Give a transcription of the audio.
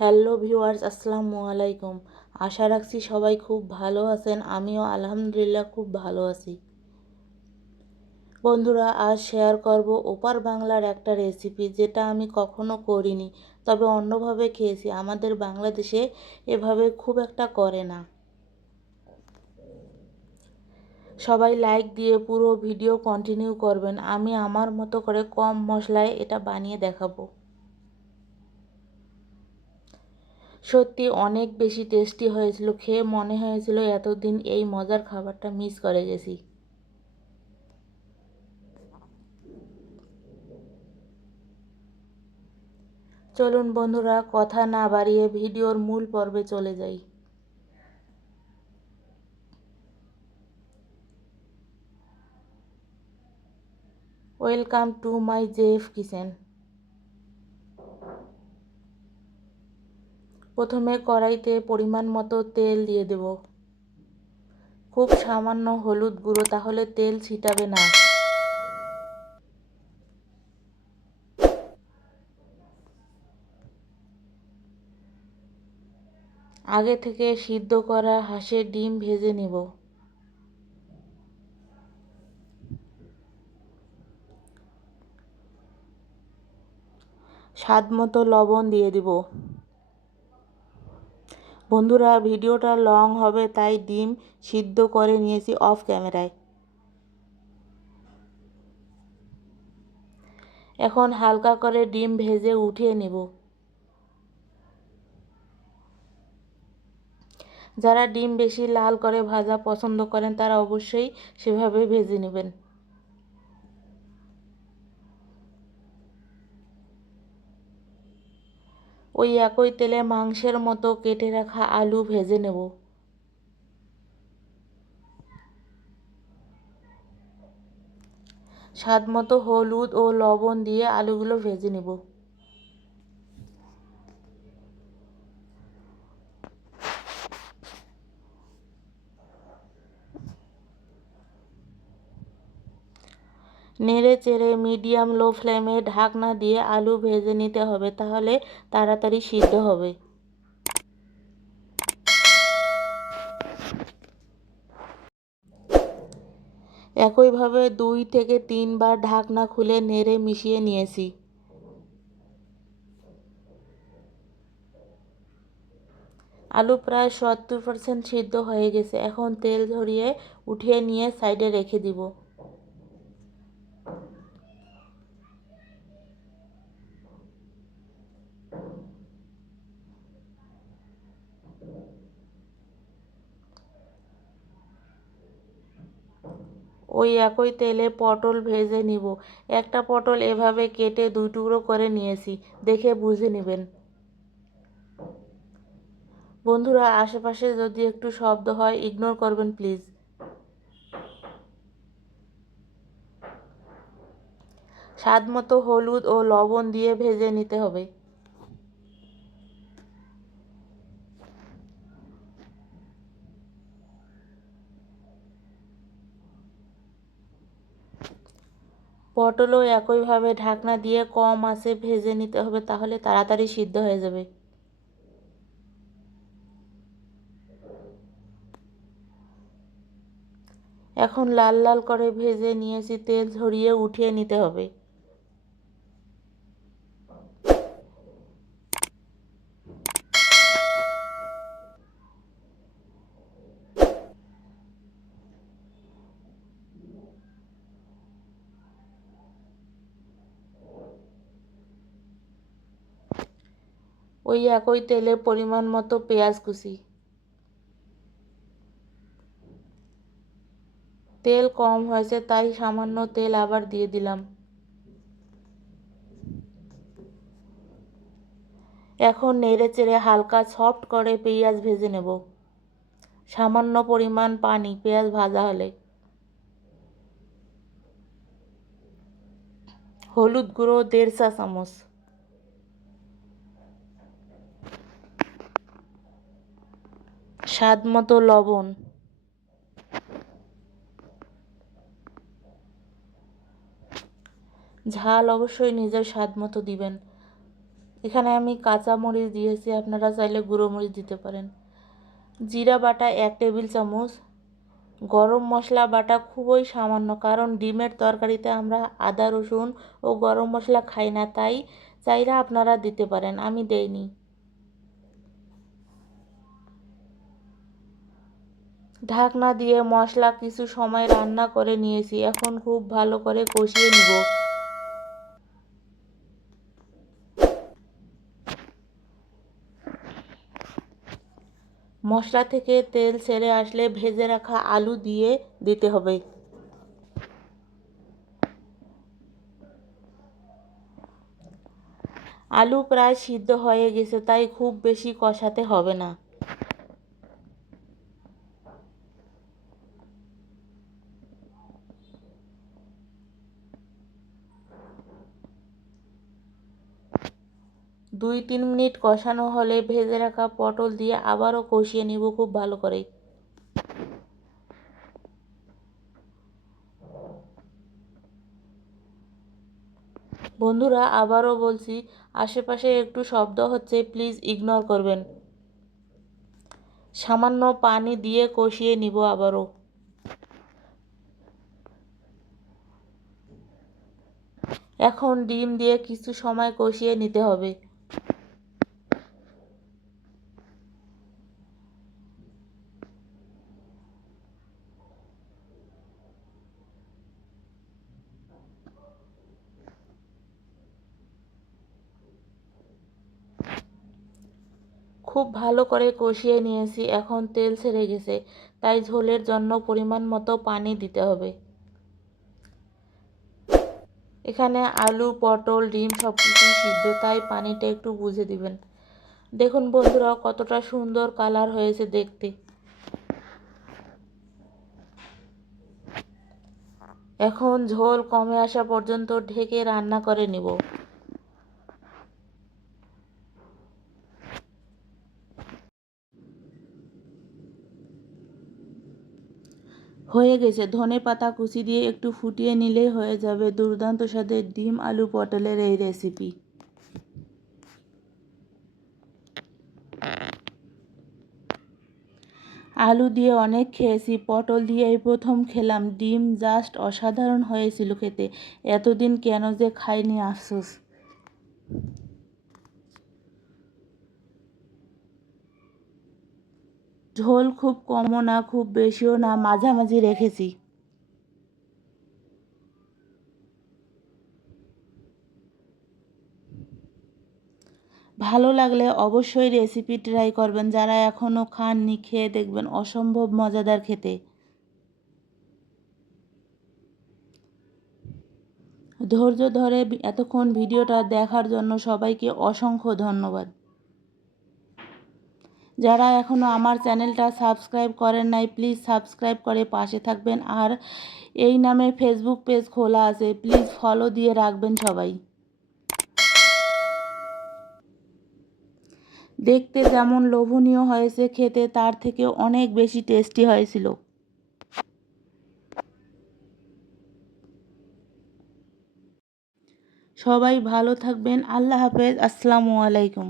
Hello viewers, আসসালামু আলাইকুম। আশা রাখছি সবাই খুব ভালো আছেন, আমিও আলহামদুলিল্লাহ খুব ভালো আছি। বন্ধুরা, আজ শেয়ার করব ওপার বাংলার একটা রেসিপি যেটা আমি কখনো করিনি, তবে অন্যভাবে খেয়েছি। আমাদের বাংলাদেশে এভাবে খুব একটা করে না। সবাই লাইক দিয়ে পুরো ভিডিও কন্টিনিউ করবেন, আমি আমার মতো করে কম মশলায় এটা বানিয়ে দেখাবো। সত্যি অনেক বেশি টেস্টি হয়েছিল, খেয়ে মনে হয়েছিল এতদিন এই মজার খাবারটা মিস করে গেছি। চলুন বন্ধুরা, কথা না বাড়িয়ে ভিডিওর মূল পর্বে চলে যাই। Welcome to my Jeff kitchen প্রথমে কড়াইতে পরিমাণ মতো তেল দিয়ে দেব। খুব সামান্য হলুদ গুঁড়ো, তাহলে তেল ছিটাবে না। আগে থেকে সিদ্ধ করা হাঁসের ডিম ভেজে নেব। স্বাদ মতো লবণ দিয়ে দিব। বন্ধুরা, ভিডিওটা লং হবে, তাই ডিম সিদ্ধ করে নিয়েছি অফ ক্যামেরায়। এখন হালকা করে ডিম ভেজে উঠিয়ে নেব। যারা ডিম বেশি লাল করে ভাজা পছন্দ করেন, তারা অবশ্যই সেভাবে ভেজে নেবেন। ওই একই তেলে মাংসের মতো কেটে রাখা আলু ভেজে নেব। স্বাদ মতো হলুদ ও লবণ দিয়ে আলুগুলো ভেজে নেব। নেড়ে চেড়ে মিডিয়াম লো ফ্লেমে ঢাকনা দিয়ে আলু ভেজে নিতে হবে, তাহলে তাড়াতাড়ি সিদ্ধ হবে। একইভাবে দুই থেকে তিনবার ঢাকনা খুলে নেড়ে মিশিয়ে নিয়েছি। আলু প্রায় সত্তর পার্সেন্ট সিদ্ধ হয়ে গেছে, এখন তেল ঝরিয়ে উঠিয়ে নিয়ে সাইডে রেখে দিব। ওই একই তেলে পটল ভেজে নিব। একটা পটল এভাবে কেটে দুই টুকরো করে নিয়েছি, দেখে বুঝে নেবেন। বন্ধুরা, আশেপাশে যদি একটু শব্দ হয় ইগনোর করবেন প্লিজ স্বাদ মতো হলুদ ও লবণ দিয়ে ভেজে নিতে হবে। পটলও একইভাবে ঢাকনা দিয়ে কম আঁচে ভেজে নিতে হবে তাহলে তাড়াতাড়ি সিদ্ধ হয়ে যাবে। এখন লাল লাল করে ভেজে নিয়েছি, তেল ঝরিয়ে উঠিয়ে নিতে হবে। ওই একই তেলে পরিমাণ মতো পেঁয়াজ কুচি। তেল কম হয়েছে, তাই সামান্য তেল আবার দিয়ে দিলাম। এখন নেড়ে চেড়ে হালকা সফট করে পেঁয়াজ ভেজে নেব। সামান্য পরিমাণ পানি, পেঁয়াজ ভাজা হলে। হলুদ গুঁড়ো দেড় চা চামচ। স্বাদ মতো লবণ। ঝাল অবশ্যই নিজের স্বাদ মতো দিবেন। এখানে আমি কাঁচা মরিচ দিয়েছি, আপনারা চাইলে গুঁড়ো মরিচ দিতে পারেন। জিরা বাটা এক টেবিল চামচ। গরম মশলা বাটা খুবই সামান্য, কারণ ডিমের তরকারিতে আমরা আদা, রসুন ও গরম মশলা খাই না, তাই চাইলে আপনারা দিতে পারেন, আমি দেইনি। ঢাকনা দিয়ে মশলা কিছু সময় রান্না করে নিয়েছি। এখন খুব ভালো করে কষিয়ে নিব। মশলা থেকে তেল ছেড়ে আসলে ভেজে রাখা আলু দিয়ে দিতে হবে। আলু প্রায় সিদ্ধ হয়ে গেছে, তাই খুব বেশি কষাতে হবে না। দুই তিন মিনিট কষানো হলে ভেজে রাখা পটল দিয়ে আবারও কষিয়ে নিব খুব ভালো করে বন্ধুরা, আবারও বলছি, আশেপাশে একটু শব্দ হচ্ছে, প্লিজ ইগনোর করবেন। সামান্য পানি দিয়ে কষিয়ে নিব আবারও। এখন ডিম দিয়ে কিছু সময় কষিয়ে নিতে হবে। খুব ভালো করে কষিয়ে নিয়েছি, এখন তেল ছেড়ে গেছে, তাই ঝোলের জন্য পরিমাণ মতো পানি দিতে হবে। এখানে আলু, পটল, ডিম সব কিছুই সিদ্ধ, তাই পানিটা একটু বুঝে দিবেন। দেখুন বন্ধুরা, কতটা সুন্দর কালার হয়েছে দেখতে। এখন ঝোল কমে আসা পর্যন্ত ঢেকে রান্না করে নিব। হয়ে গেছে। ধনে পাতা কুচি দিয়ে একটু ফুটিয়ে নিলেই হয়ে যাবে দুর্দান্ত স্বাদের ডিম আলু পটলের এই রেসিপি আলু দিয়ে অনেক খেয়েছি, পটল দিয়ে এই প্রথম খেলাম। ডিম জাস্ট অসাধারণ হয়েছিল খেতে। এতদিন কেন যে খাইনি, আফসোস। ঝোল খুব কমও না, খুব বেশিও না, মাঝামাঝি রেখেছি। ভালো লাগলে অবশ্যই রেসিপি ট্রাই করবেন, যারা এখনও খাননি, খেয়ে দেখবেন অসম্ভব মজাদার খেতে। ধৈর্য ধরে এতক্ষণ ভিডিওটা দেখার জন্য সবাইকে অসংখ্য ধন্যবাদ। যারা এখনও আমার চ্যানেলটা সাবস্ক্রাইব করেন নাই প্লিজ সাবস্ক্রাইব করে পাশে থাকবেন। আর এই নামে ফেসবুক পেজ খোলা আছে প্লিজ ফলো দিয়ে রাখবেন সবাই। দেখতে যেমন লোভনীয় হয়েছে খেতে, তার থেকে অনেক বেশি টেস্টি হয়েছিল। সবাই ভালো থাকবেন, আল্লাহ হাফেজ, আসসালামু আলাইকুম।